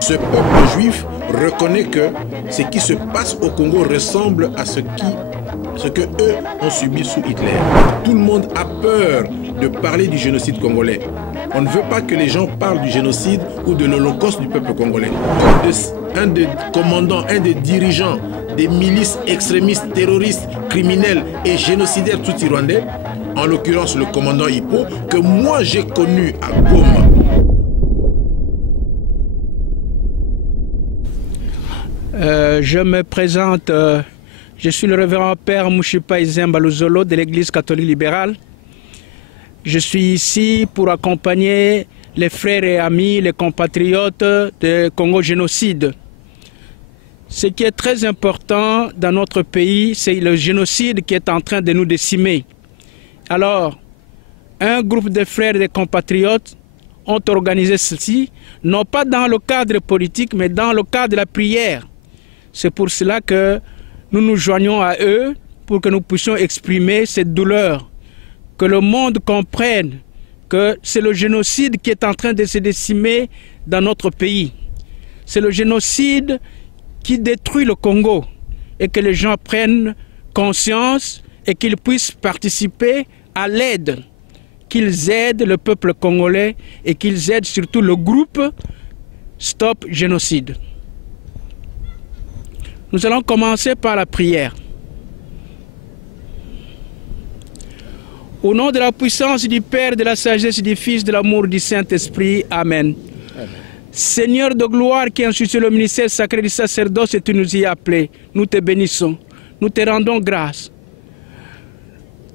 Ce peuple juif reconnaît que ce qui se passe au Congo ressemble à ce que eux ont subi sous Hitler. Tout le monde a peur de parler du génocide congolais. On ne veut pas que les gens parlent du génocide ou de l'holocauste du peuple congolais. Un des commandants, un des dirigeants des milices extrémistes, terroristes, criminels et génocidaires tutsi-rwandais, en l'occurrence le commandant Hippo, que moi j'ai connu à Goma. Je me présente, je suis le révérend père Mouchipa Izembaluzolo de l'église catholique libérale. Je suis ici pour accompagner les frères et amis, les compatriotes de Congo Génocide. Ce qui est très important dans notre pays, c'est le génocide qui est en train de nous décimer. Alors, un groupe de frères et de compatriotes ont organisé ceci, non pas dans le cadre politique, mais dans le cadre de la prière. C'est pour cela que nous nous joignons à eux pour que nous puissions exprimer cette douleur, que le monde comprenne que c'est le génocide qui est en train de se décimer dans notre pays. C'est le génocide qui détruit le Congo et que les gens prennent conscience et qu'ils puissent participer à l'aide, qu'ils aident le peuple congolais et qu'ils aident surtout le groupe Stop Génocide. Nous allons commencer par la prière. Au nom de la puissance du Père, de la sagesse du Fils, de l'amour du Saint-Esprit. Amen. Amen. Seigneur de gloire qui a institué le ministère sacré du sacerdoce et tu nous y as appelés, nous te bénissons, nous te rendons grâce.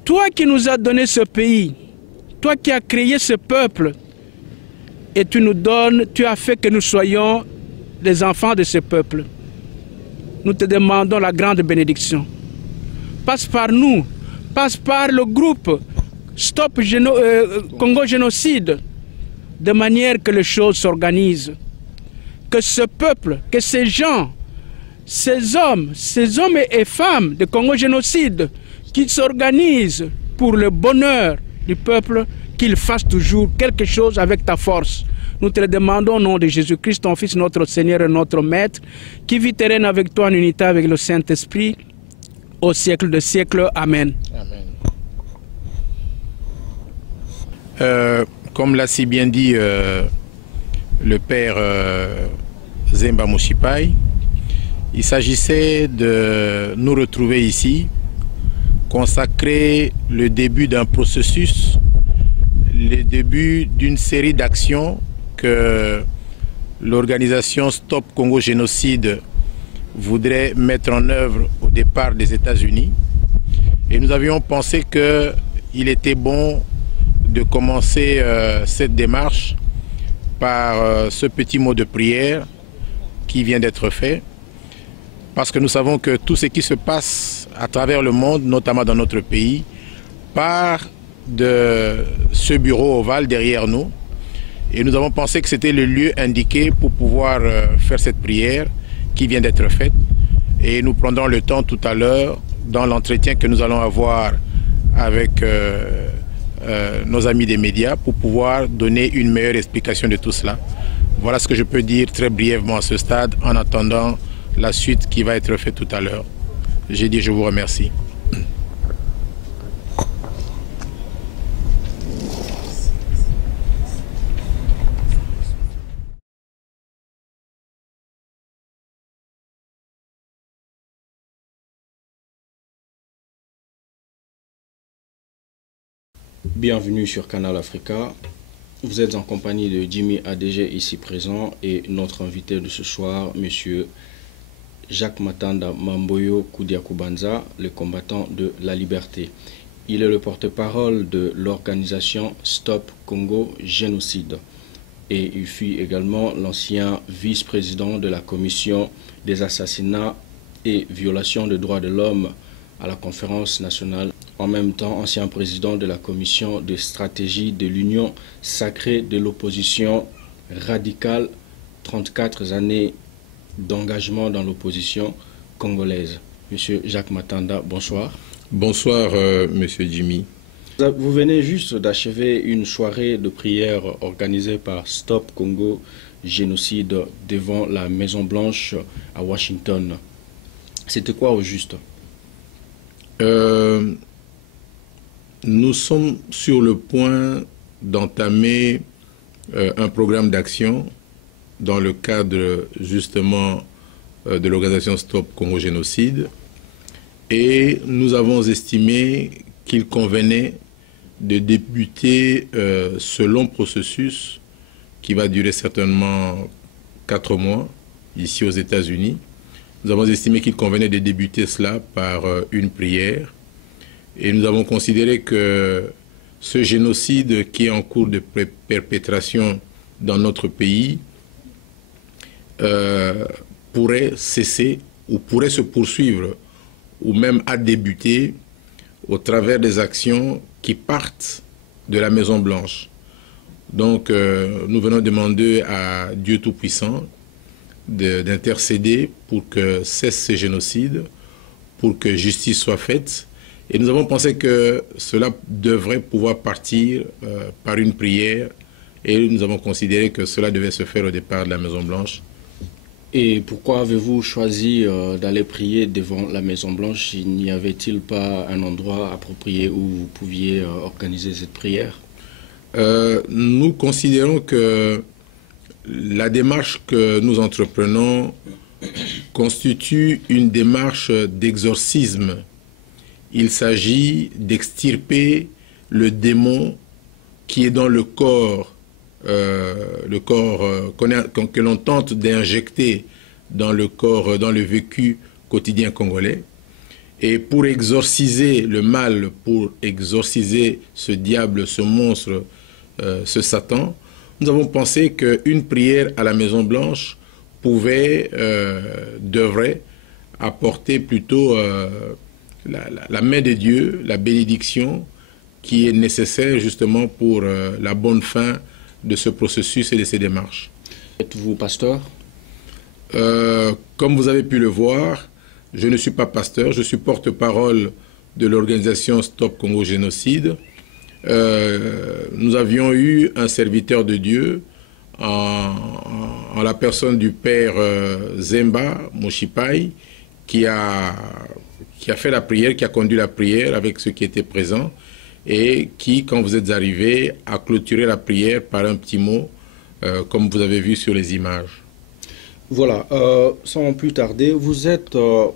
Toi qui nous as donné ce pays, toi qui as créé ce peuple, et tu nous donnes, tu as fait que nous soyons les enfants de ce peuple. Nous te demandons la grande bénédiction. Passe par nous, passe par le groupe Stop Congo Génocide, de manière que les choses s'organisent. Que ce peuple, que ces gens, ces hommes et femmes de Congo Génocide, qui s'organisent pour le bonheur du peuple, qu'ils fassent toujours quelque chose avec ta force. Nous te le demandons au nom de Jésus-Christ, ton Fils, notre Seigneur et notre Maître, qui vit et règne avec toi en unité avec le Saint-Esprit, au siècle des siècles. Amen. Amen. Comme l'a si bien dit le père Zemba Mouchipai, il s'agissait de nous retrouver ici, consacrer le début d'un processus, le début d'une série d'actions que l'organisation Stop Congo Génocide voudrait mettre en œuvre au départ des États-Unis. Et nous avions pensé qu'il était bon de commencer cette démarche par ce petit mot de prière qui vient d'être fait, parce que nous savons que tout ce qui se passe à travers le monde, notamment dans notre pays, part de ce bureau ovale derrière nous. Et nous avons pensé que c'était le lieu indiqué pour pouvoir faire cette prière qui vient d'être faite. Et nous prendrons le temps tout à l'heure, dans l'entretien que nous allons avoir avec nos amis des médias, pour pouvoir donner une meilleure explication de tout cela. Voilà ce que je peux dire très brièvement à ce stade, en attendant la suite qui va être faite tout à l'heure. J'ai dit je vous remercie. Bienvenue sur Canal Africa. Vous êtes en compagnie de Jimmy ADG ici présent et notre invité de ce soir, monsieur Jacques Matanda Mamboyo Koudiakubanza, le combattant de la liberté. Il est le porte-parole de l'organisation Stop Congo Génocide et il fut également l'ancien vice-président de la commission des assassinats et violations des droits de l'homme à la conférence nationale. En même temps, ancien président de la commission de stratégie de l'Union sacrée de l'opposition radicale, 34 années d'engagement dans l'opposition congolaise. Monsieur Jacques Matanda, bonsoir. Bonsoir, Monsieur Jimmy. Vous venez juste d'achever une soirée de prière organisée par Stop Congo Génocide devant la Maison Blanche à Washington. C'était quoi au juste? Nous sommes sur le point d'entamer un programme d'action dans le cadre justement de l'organisation Stop Congo Génocide, et nous avons estimé qu'il convenait de débuter ce long processus qui va durer certainement 4 mois ici aux États-Unis. Nous avons estimé qu'il convenait de débuter cela par une prière, et nous avons considéré que ce génocide qui est en cours de perpétration dans notre pays pourrait cesser ou pourrait se poursuivre ou même à débuter au travers des actions qui partent de la Maison Blanche. Donc nous venons demander à Dieu Tout-Puissant d'intercéder pour que cesse ces génocides, pour que justice soit faite. Et nous avons pensé que cela devrait pouvoir partir par une prière, et nous avons considéré que cela devait se faire au départ de la Maison Blanche. Et pourquoi avez-vous choisi d'aller prier devant la Maison Blanche? N'y avait-il pas un endroit approprié où vous pouviez organiser cette prière? Nous considérons que la démarche que nous entreprenons constitue une démarche d'exorcisme. Il s'agit d'extirper le démon qui est dans le corps que l'on tente d'injecter dans le corps, dans le vécu quotidien congolais. Et pour exorciser le mal, pour exorciser ce diable, ce monstre, ce Satan, nous avons pensé qu'une prière à la Maison Blanche devrait apporter plutôt la main de Dieu, la bénédiction qui est nécessaire justement pour la bonne fin de ce processus et de ces démarches. Êtes-vous pasteur? Comme vous avez pu le voir, je ne suis pas pasteur, je suis porte-parole de l'organisation Stop Congo Génocide. Nous avions eu un serviteur de Dieu en la personne du père Zemba Moshipai qui a fait la prière, qui a conduit la prière avec ceux qui étaient présents, et qui, quand vous êtes arrivés, a clôturé la prière par un petit mot, comme vous avez vu sur les images. Voilà, sans plus tarder, vous êtes le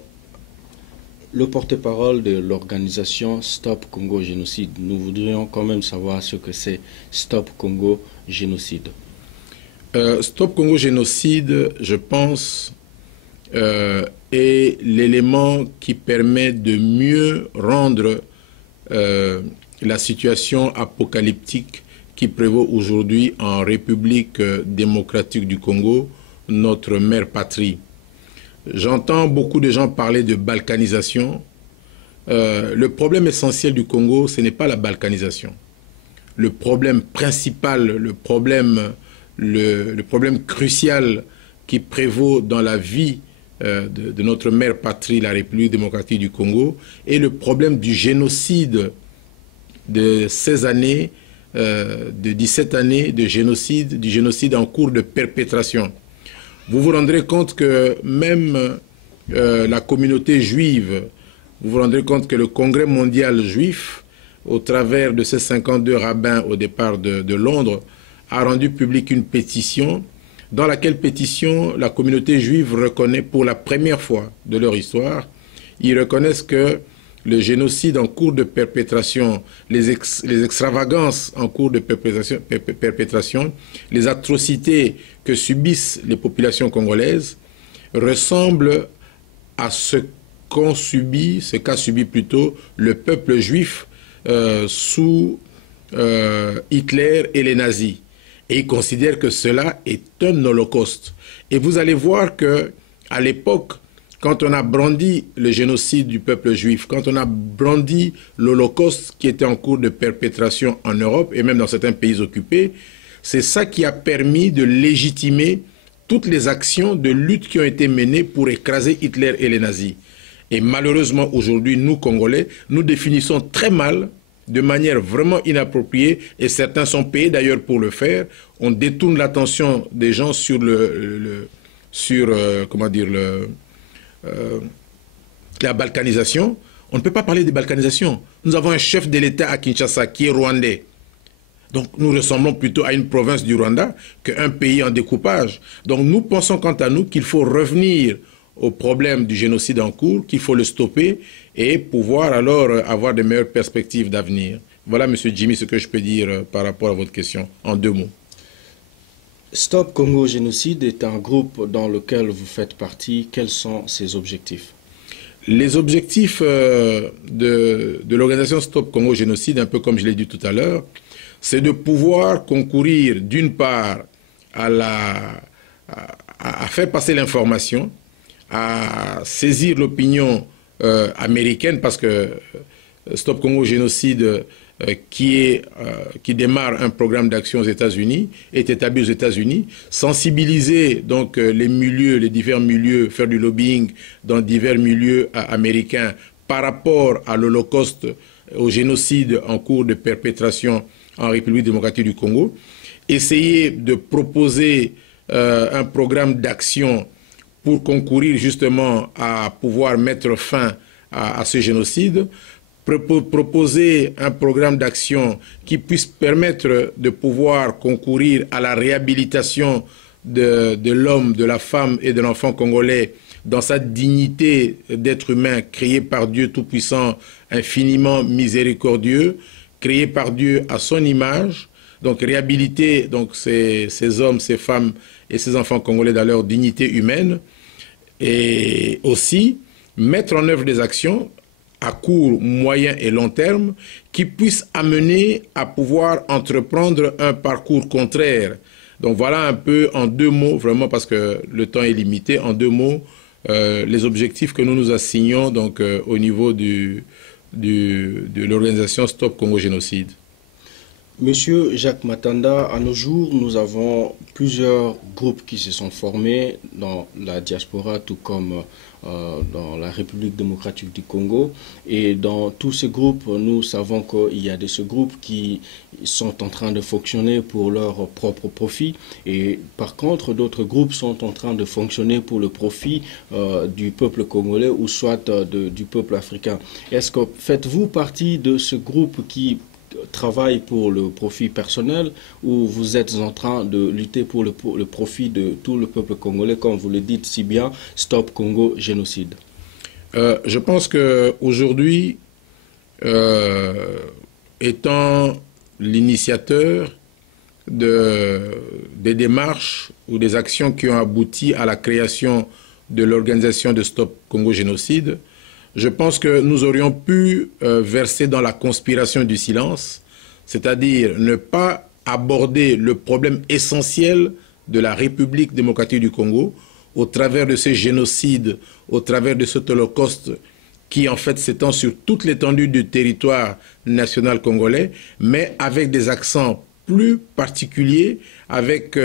porte-parole de l'organisation Stop Congo Génocide. Nous voudrions quand même savoir ce que c'est Stop Congo Génocide. Stop Congo Génocide, je pense, est l'élément qui permet de mieux rendre la situation apocalyptique qui prévaut aujourd'hui en République démocratique du Congo, notre mère patrie. J'entends beaucoup de gens parler de balkanisation. Le problème essentiel du Congo, ce n'est pas la balkanisation. Le problème principal, le problème crucial qui prévaut dans la vie de notre mère patrie, la République démocratique du Congo, est le problème du génocide de 16 années, de 17 années de génocide, du génocide en cours de perpétration. Vous vous rendrez compte que même la communauté juive, vous vous rendrez compte que le Congrès mondial juif, au travers de ces 52 rabbins au départ de Londres, a rendu publique une pétition dans laquelle pétition la communauté juive reconnaît pour la première fois de leur histoire, ils reconnaissent que le génocide en cours de perpétration, les extravagances en cours de perpétration, les atrocités que subissent les populations congolaises ressemblent à ce qu'a subi plutôt le peuple juif sous Hitler et les nazis. Et ils considèrent que cela est un holocauste. Et vous allez voir que à l'époque, quand on a brandi le génocide du peuple juif, quand on a brandi l'Holocauste qui était en cours de perpétration en Europe et même dans certains pays occupés, c'est ça qui a permis de légitimer toutes les actions de lutte qui ont été menées pour écraser Hitler et les nazis. Et malheureusement, aujourd'hui, nous, Congolais, nous définissons très mal, de manière vraiment inappropriée, et certains sont payés d'ailleurs pour le faire. On détourne l'attention des gens sur la balkanisation. On ne peut pas parler de balkanisation. Nous avons un chef de l'État à Kinshasa qui est rwandais. Donc nous ressemblons plutôt à une province du Rwanda qu'un pays en découpage. Donc nous pensons quant à nous qu'il faut revenir au problème du génocide en cours, qu'il faut le stopper et pouvoir alors avoir de meilleures perspectives d'avenir. Voilà, M. Jimmy, ce que je peux dire par rapport à votre question, en 2 mots. Stop Congo Génocide est un groupe dans lequel vous faites partie. Quels sont ses objectifs? Les objectifs de l'organisation Stop Congo Génocide, un peu comme je l'ai dit tout à l'heure, c'est de pouvoir concourir d'une part à faire passer l'information, à saisir l'opinion américaine, parce que Stop Congo Génocide, qui démarre un programme d'action aux États-Unis, est établi aux États-Unis, sensibiliser donc les divers milieux, faire du lobbying dans divers milieux américains par rapport à l'Holocauste, au génocide en cours de perpétration en République démocratique du Congo, essayer de proposer un programme d'action pour concourir justement à pouvoir mettre fin à ce génocide, proposer un programme d'action qui puisse permettre de pouvoir concourir à la réhabilitation de l'homme, de la femme et de l'enfant congolais dans sa dignité d'être humain créé par Dieu Tout-Puissant, infiniment miséricordieux, créé par Dieu à son image, donc réhabiliter donc, ces hommes, ces femmes et ces enfants congolais dans leur dignité humaine, et aussi mettre en œuvre des actions à court, moyen et long terme qui puissent amener à pouvoir entreprendre un parcours contraire. Donc voilà un peu en 2 mots, vraiment parce que le temps est limité, en 2 mots, les objectifs que nous nous assignons donc, au niveau de l'organisation Stop Congo Génocide. Monsieur Jacques Matanda, à nos jours, nous avons plusieurs groupes qui se sont formés dans la diaspora, tout comme dans la République démocratique du Congo. Et dans tous ces groupes, nous savons qu'il y a des groupes qui sont en train de fonctionner pour leur propre profit. Et par contre, d'autres groupes sont en train de fonctionner pour le profit du peuple congolais ou soit du peuple africain. Est-ce que faites-vous partie de ce groupe qui travaille pour le profit personnel ou vous êtes en train de lutter pour le profit de tout le peuple congolais, comme vous le dites si bien, Stop Congo Génocide? Je pense qu'aujourd'hui, étant l'initiateur des démarches ou des actions qui ont abouti à la création de l'organisation de Stop Congo Génocide, je pense que nous aurions pu verser dans la conspiration du silence, c'est-à-dire ne pas aborder le problème essentiel de la République démocratique du Congo au travers de ces génocides, au travers de cet holocauste qui en fait s'étend sur toute l'étendue du territoire national congolais, mais avec des accents plus particuliers, avec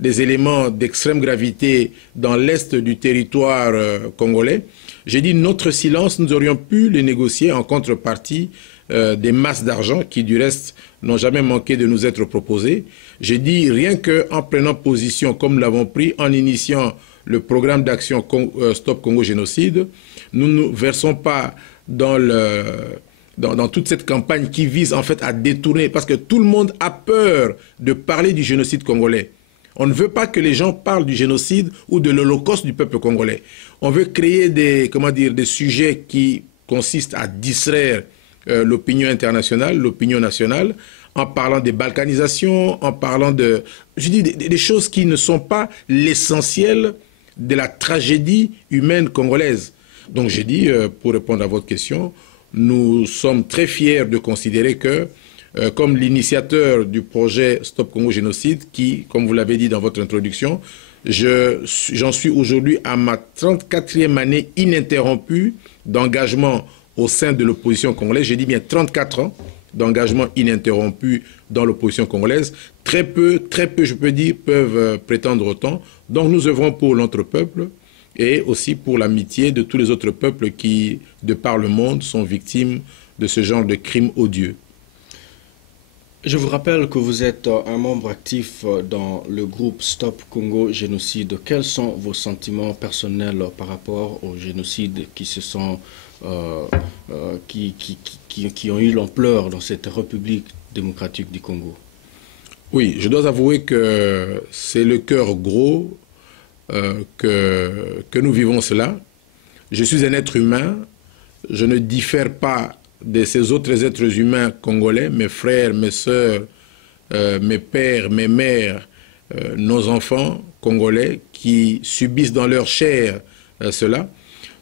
des éléments d'extrême gravité dans l'est du territoire congolais. J'ai dit notre silence, nous aurions pu les négocier en contrepartie des masses d'argent qui, du reste, n'ont jamais manqué de nous être proposées. J'ai dit rien qu'en prenant position, comme nous l'avons pris, en initiant le programme d'action Stop Congo Génocide, nous ne versons pas dans toute cette campagne qui vise en fait à détourner, parce que tout le monde a peur de parler du génocide congolais. On ne veut pas que les gens parlent du génocide ou de l'holocauste du peuple congolais. On veut créer des sujets qui consistent à distraire l'opinion internationale, l'opinion nationale, en parlant des balkanisations, en parlant des choses qui ne sont pas l'essentiel de la tragédie humaine congolaise. Donc j'ai dit, pour répondre à votre question, nous sommes très fiers de considérer que, comme l'initiateur du projet Stop Congo Génocide, qui, comme vous l'avez dit dans votre introduction, j'en suis aujourd'hui à ma 34e année ininterrompue d'engagement au sein de l'opposition congolaise. J'ai dit bien 34 ans d'engagement ininterrompu dans l'opposition congolaise. Très peu, je peux dire, peuvent prétendre autant. Donc nous œuvrons pour notre peuple et aussi pour l'amitié de tous les autres peuples qui, de par le monde, sont victimes de ce genre de crimes odieux. Je vous rappelle que vous êtes un membre actif dans le groupe Stop Congo Génocide. Quels sont vos sentiments personnels par rapport au génocide qui ont eu l'ampleur dans cette République démocratique du Congo? Oui, je dois avouer que c'est le cœur gros que nous vivons cela. Je suis un être humain, je ne diffère pas de ces autres êtres humains congolais, mes frères, mes sœurs, mes pères, mes mères, nos enfants congolais qui subissent dans leur chair cela.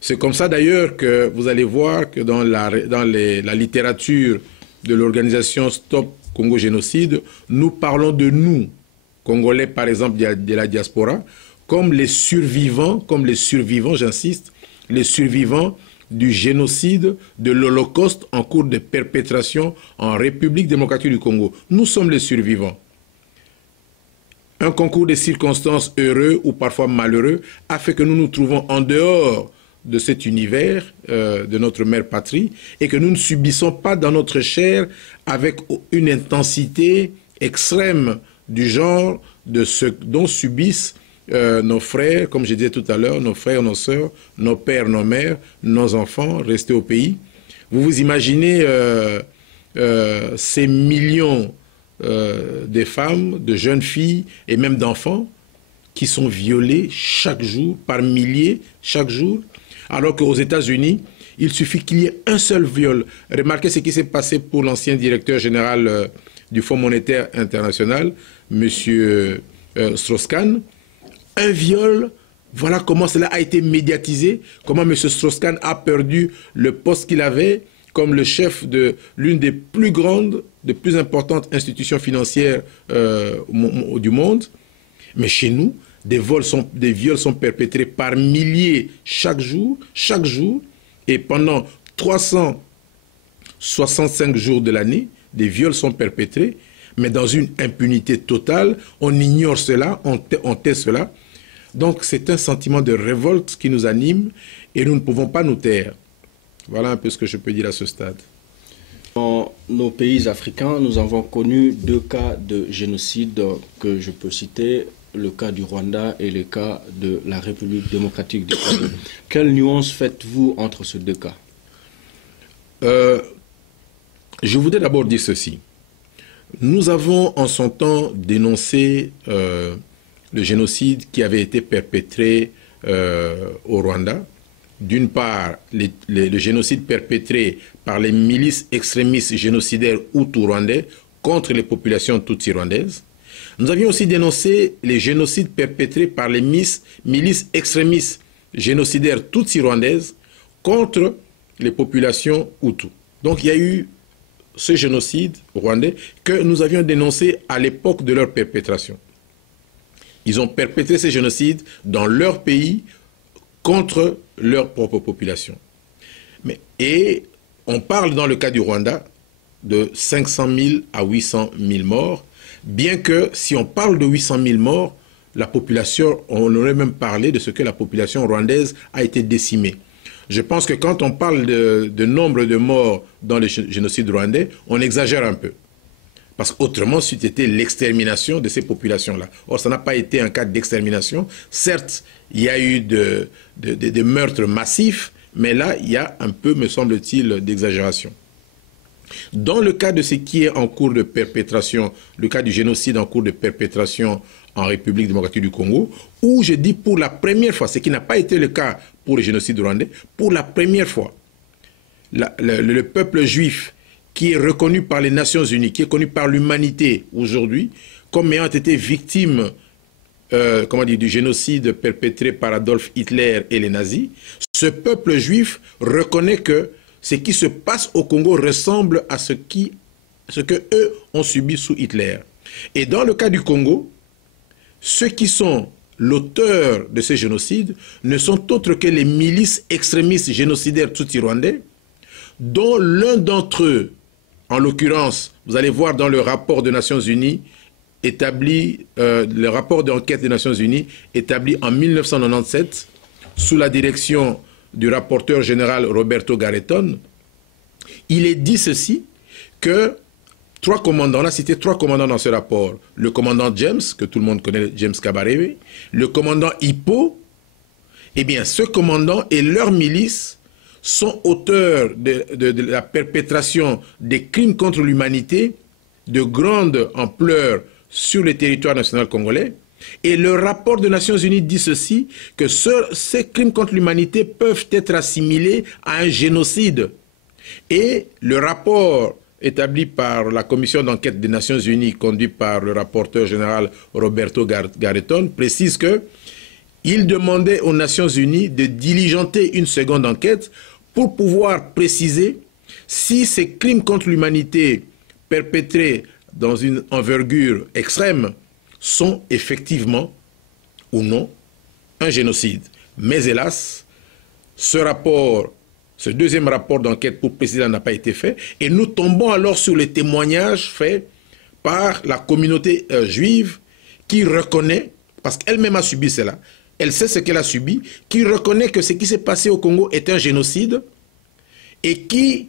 C'est comme ça d'ailleurs que vous allez voir que dans la littérature de l'organisation Stop Congo Génocide, nous parlons de nous, Congolais par exemple de la diaspora, comme les survivants, j'insiste, les survivants du génocide, de l'Holocauste en cours de perpétration en République démocratique du Congo. Nous sommes les survivants. Un concours de circonstances heureux ou parfois malheureux a fait que nous nous trouvons en dehors de cet univers de notre mère patrie et que nous ne subissons pas dans notre chair avec une intensité extrême du genre de ce dont subissent nos frères, comme je disais tout à l'heure, nos frères, nos sœurs, nos pères, nos mères, nos enfants restés au pays. Vous vous imaginez ces millions de femmes, de jeunes filles et même d'enfants qui sont violés chaque jour, par milliers, chaque jour, alors qu'aux États-Unis, il suffit qu'il y ait un seul viol. Remarquez ce qui s'est passé pour l'ancien directeur général du Fonds monétaire international, M. Strauss-Kahn. Un viol, voilà comment cela a été médiatisé, comment M. Strauss-Kahn a perdu le poste qu'il avait comme le chef de l'une des plus grandes, des plus importantes institutions financières du monde. Mais chez nous, des viols sont perpétrés par milliers chaque jour, et pendant 365 jours de l'année, des viols sont perpétrés, mais dans une impunité totale, on ignore cela, on tait cela. Donc c'est un sentiment de révolte qui nous anime et nous ne pouvons pas nous taire. Voilà un peu ce que je peux dire à ce stade. Dans nos pays africains, nous avons connu 2 cas de génocide que je peux citer, le cas du Rwanda et le cas de la République démocratique du Congo. Quelle nuance faites-vous entre ces 2 cas? Je voudrais d'abord dire ceci. Nous avons en son temps dénoncé le génocide qui avait été perpétré au Rwanda. D'une part, le génocide perpétré par les milices extrémistes génocidaires hutu-rwandais contre les populations tutsi-rwandaises. Nous avions aussi dénoncé les génocides perpétrés par les milices extrémistes génocidaires tutsi-rwandaises contre les populations hutu. Donc il y a eu ce génocide rwandais que nous avions dénoncé à l'époque de leur perpétration. Ils ont perpétré ces génocides dans leur pays contre leur propre population. Et on parle dans le cas du Rwanda de 500 000 à 800 000 morts, bien que si on parle de 800 000 morts, la population, on aurait même parlé de ce que la population rwandaise a été décimée. Je pense que quand on parle de nombre de morts dans le génocide rwandais, on exagère un peu. Parce qu'autrement, c'était l'extermination de ces populations-là. Or, ça n'a pas été un cas d'extermination. Certes, il y a eu des meurtres massifs, mais là, il y a un peu, me semble-t-il, d'exagération. Dans le cas de ce qui est en cours de perpétration, le cas du génocide en cours de perpétration en République démocratique du Congo, où je dis pour la première fois, ce qui n'a pas été le cas pour le génocide rwandais, pour la première fois, le peuple juif qui est reconnu par les Nations Unies, qui est connu par l'humanité aujourd'hui, comme ayant été victime du génocide perpétré par Adolf Hitler et les nazis, ce peuple juif reconnaît que ce qui se passe au Congo ressemble à ce que eux ont subi sous Hitler. Et dans le cas du Congo, ceux qui sont l'auteur de ces génocides ne sont autres que les milices extrémistes génocidaires tutsi-rwandais, dont l'un d'entre eux, en l'occurrence, vous allez voir dans le rapport des Nations Unies établi, le rapport d'enquête des Nations Unies établi en 1997, sous la direction du rapporteur général Roberto Garretón, il est dit ceci, que 3 commandants, on a cité 3 commandants dans ce rapport. Le commandant James, que tout le monde connaît, James Kabarebe, le commandant Hippo, eh bien, ce commandant et leur milice sont auteurs de la perpétration des crimes contre l'humanité de grande ampleur sur le territoire national congolais. Et le rapport des Nations Unies dit ceci, que ces crimes contre l'humanité peuvent être assimilés à un génocide. Et le rapport établi par la commission d'enquête des Nations Unies, conduit par le rapporteur général Roberto Garretón, précise que il demandait aux Nations Unies de diligenter une seconde enquête pour pouvoir préciser si ces crimes contre l'humanité perpétrés dans une envergure extrême sont effectivement ou non un génocide. Mais hélas, ce deuxième rapport d'enquête pour préciser n'a pas été fait, et nous tombons alors sur les témoignages faits par la communauté juive qui reconnaît, parce qu'elle-même a subi cela, elle sait ce qu'elle a subi, qui reconnaît que ce qui s'est passé au Congo est un génocide, et qui,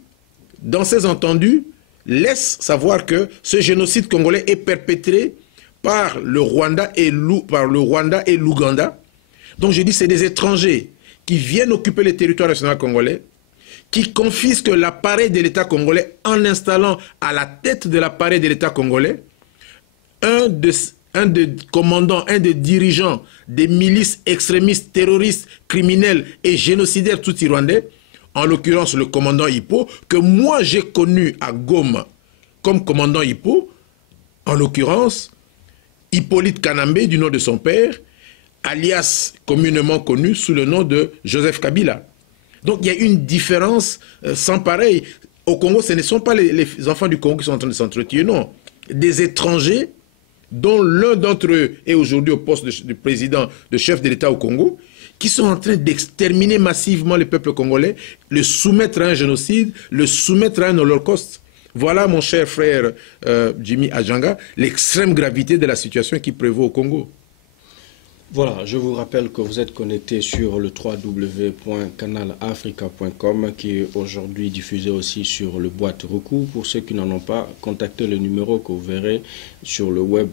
dans ses entendus, laisse savoir que ce génocide congolais est perpétré par le Rwanda et l'Ouganda. Donc je dis, c'est des étrangers qui viennent occuper le territoire national congolais, qui confisquent l'appareil de l'État congolais en installant à la tête de l'appareil de l'État congolais un des commandants, un des dirigeants des milices extrémistes, terroristes, criminels et génocidaires tout-rwandais, en l'occurrence le commandant Hippo, que moi j'ai connu à Goma comme commandant Hippo, en l'occurrence Hippolyte Kanambe du nom de son père, alias communément connu sous le nom de Joseph Kabila. Donc il y a une différence sans pareil. Au Congo, ce ne sont pas les enfants du Congo qui sont en train de s'entretuer, non. Des étrangers, dont l'un d'entre eux est aujourd'hui au poste de président, de chef de l'État au Congo, qui sont en train d'exterminer massivement le peuple congolais, le soumettre à un génocide, le soumettre à un holocauste. Voilà, mon cher frère Jimmy Adjanga, l'extrême gravité de la situation qui prévaut au Congo. Voilà, je vous rappelle que vous êtes connecté sur le www.canalafrica.com qui est aujourd'hui diffusé aussi sur le boîte recours. Pour ceux qui n'en ont pas, contactez le numéro que vous verrez sur le web.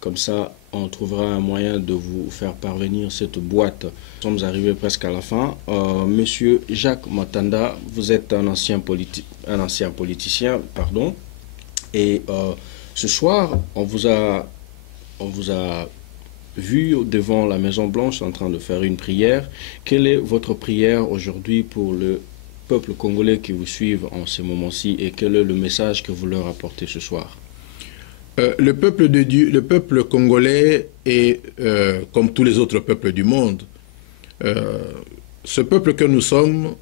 Comme ça, on trouvera un moyen de vous faire parvenir cette boîte. Nous sommes arrivés presque à la fin. Monsieur Jacques Matanda, vous êtes un ancien politicien, pardon. Et ce soir, on vous a vu devant la Maison Blanche en train de faire une prière. Quelle est votre prière aujourd'hui pour le peuple congolais qui vous suivent en ce moment-ci et quel est le message que vous leur apportez ce soir? Le peuple de Dieu, le peuple congolais est comme tous les autres peuples du monde. Ce peuple que nous sommes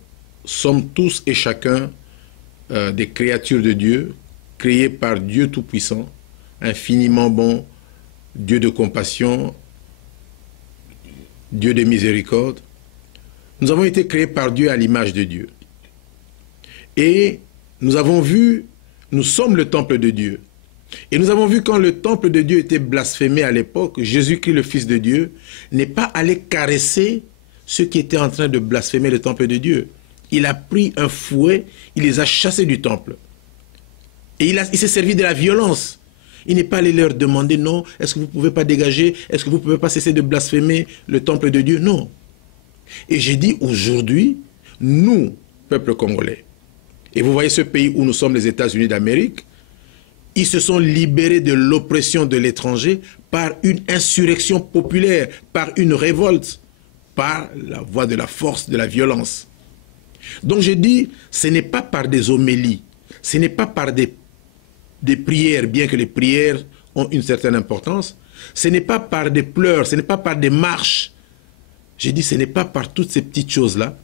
tous et chacun des créatures de Dieu, créées par Dieu Tout-Puissant, infiniment bon, Dieu de compassion, Dieu de miséricorde. Nous avons été créés par Dieu à l'image de Dieu. Et nous avons vu, nous sommes le temple de Dieu. Et nous avons vu quand le temple de Dieu était blasphémé à l'époque, Jésus-Christ, le Fils de Dieu, n'est pas allé caresser ceux qui étaient en train de blasphémer le temple de Dieu. Il a pris un fouet, il les a chassés du temple. Et il s'est servi de la violence. Il n'est pas allé leur demander, non, est-ce que vous ne pouvez pas dégager, est-ce que vous ne pouvez pas cesser de blasphémer le temple de Dieu? Non. Et j'ai dit, aujourd'hui, nous, peuple congolais, et vous voyez ce pays où nous sommes, les États-Unis d'Amérique, ils se sont libérés de l'oppression de l'étranger par une insurrection populaire, par une révolte, par la voie de la force, de la violence. Donc j'ai dit, ce n'est pas par des homélies, ce n'est pas par des prières, bien que les prières ont une certaine importance, ce n'est pas par des pleurs, ce n'est pas par des marches. J'ai dit, ce n'est pas par toutes ces petites choses-là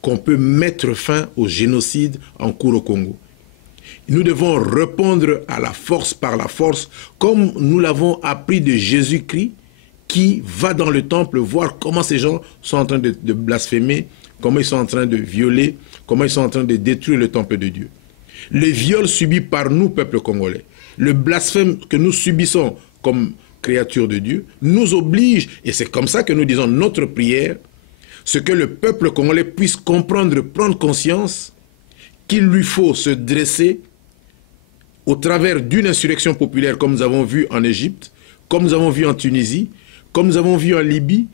qu'on peut mettre fin au génocide en cours au Congo. Nous devons répondre à la force par la force, comme nous l'avons appris de Jésus-Christ, qui va dans le temple voir comment ces gens sont en train de blasphémer, comment ils sont en train de violer, comment ils sont en train de détruire le temple de Dieu. Le viol subi par nous, peuple congolais, le blasphème que nous subissons comme créatures de Dieu, nous oblige, et c'est comme ça que nous disons notre prière, ce que le peuple congolais puisse comprendre, prendre conscience qu'il lui faut se dresser au travers d'une insurrection populaire comme nous avons vu en Égypte, comme nous avons vu en Tunisie, comme nous avons vu en Libye,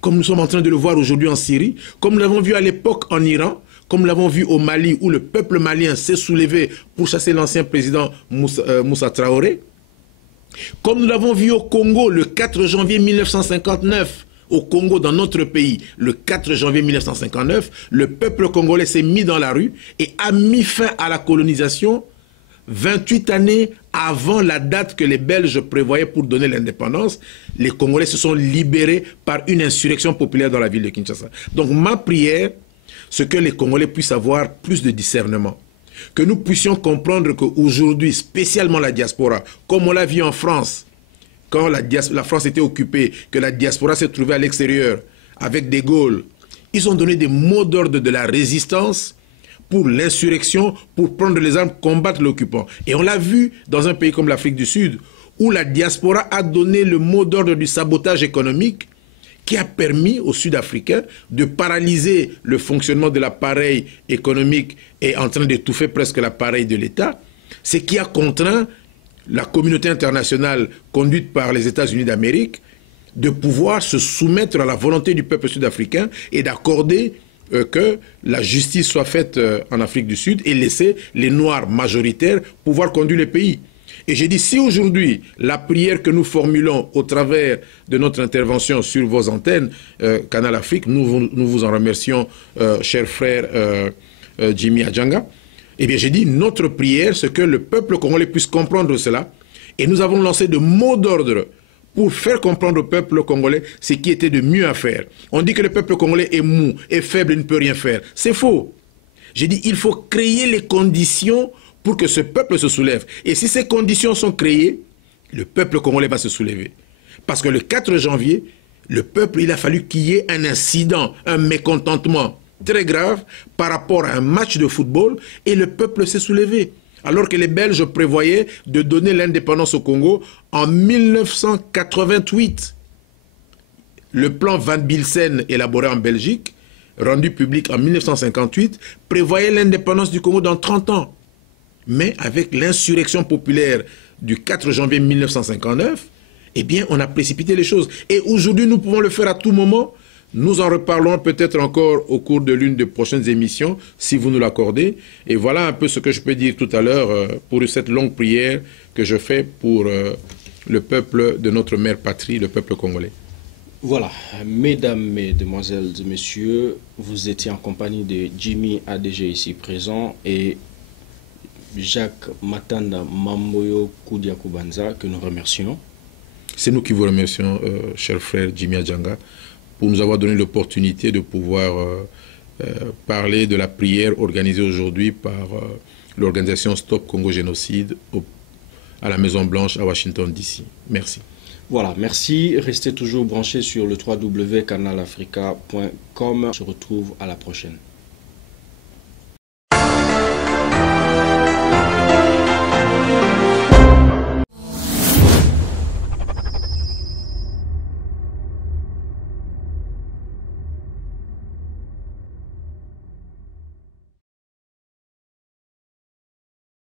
comme nous sommes en train de le voir aujourd'hui en Syrie, comme nous l'avons vu à l'époque en Iran, comme nous l'avons vu au Mali où le peuple malien s'est soulevé pour chasser l'ancien président Moussa Traoré, comme nous l'avons vu au Congo le 4 janvier 1959, au Congo, dans notre pays, le 4 janvier 1959, le peuple congolais s'est mis dans la rue et a mis fin à la colonisation 28 années avant la date que les Belges prévoyaient pour donner l'indépendance. Les Congolais se sont libérés par une insurrection populaire dans la ville de Kinshasa. Donc ma prière, c'est que les Congolais puissent avoir plus de discernement. Que nous puissions comprendre qu'aujourd'hui, spécialement la diaspora, comme on l'a vu en France, quand la France était occupée, que la diaspora s'est trouvée à l'extérieur avec De Gaulle, ils ont donné des mots d'ordre de la résistance pour l'insurrection, pour prendre les armes, combattre l'occupant. Et on l'a vu dans un pays comme l'Afrique du Sud, où la diaspora a donné le mot d'ordre du sabotage économique qui a permis aux Sud-Africains de paralyser le fonctionnement de l'appareil économique et en train d'étouffer presque l'appareil de l'État, ce qui a contraint la communauté internationale conduite par les États-Unis d'Amérique de pouvoir se soumettre à la volonté du peuple sud-africain et d'accorder que la justice soit faite en Afrique du Sud et laisser les Noirs majoritaires pouvoir conduire le pays. Et j'ai dit, si aujourd'hui, la prière que nous formulons au travers de notre intervention sur vos antennes, Canal Afrique, nous vous en remercions, cher frère Jimmy Adjanga, eh bien j'ai dit, notre prière, c'est que le peuple congolais puisse comprendre cela. Et nous avons lancé de mots d'ordre pour faire comprendre au peuple congolais ce qui était de mieux à faire. On dit que le peuple congolais est mou, est faible et ne peut rien faire. C'est faux. J'ai dit, il faut créer les conditions pour que ce peuple se soulève. Et si ces conditions sont créées, le peuple congolais va se soulever. Parce que le 4 janvier, le peuple, il a fallu qu'il y ait un incident, un mécontentement très grave par rapport à un match de football et le peuple s'est soulevé. Alors que les Belges prévoyaient de donner l'indépendance au Congo en 1988. Le plan Van Bilsen élaboré en Belgique, rendu public en 1958, prévoyait l'indépendance du Congo dans 30 ans. Mais avec l'insurrection populaire du 4 janvier 1959, eh bien, on a précipité les choses. Et aujourd'hui, nous pouvons le faire à tout moment. Nous en reparlons peut-être encore au cours de l'une des prochaines émissions, si vous nous l'accordez. Et voilà un peu ce que je peux dire tout à l'heure pour cette longue prière que je fais pour le peuple de notre mère patrie, le peuple congolais. Voilà, mesdames, mesdemoiselles et messieurs, vous étiez en compagnie de Jimmy ADG ici présent et Jacques Matanda Mamboyo Koudiakou-Banza que nous remercions. C'est nous qui vous remercions, cher frère Jimmy Adjanga, pour nous avoir donné l'opportunité de pouvoir parler de la prière organisée aujourd'hui par l'organisation Stop Congo Génocide à la Maison Blanche à Washington DC. Merci. Voilà, merci. Restez toujours branchés sur le www.canalafrica.com. On se retrouve à la prochaine.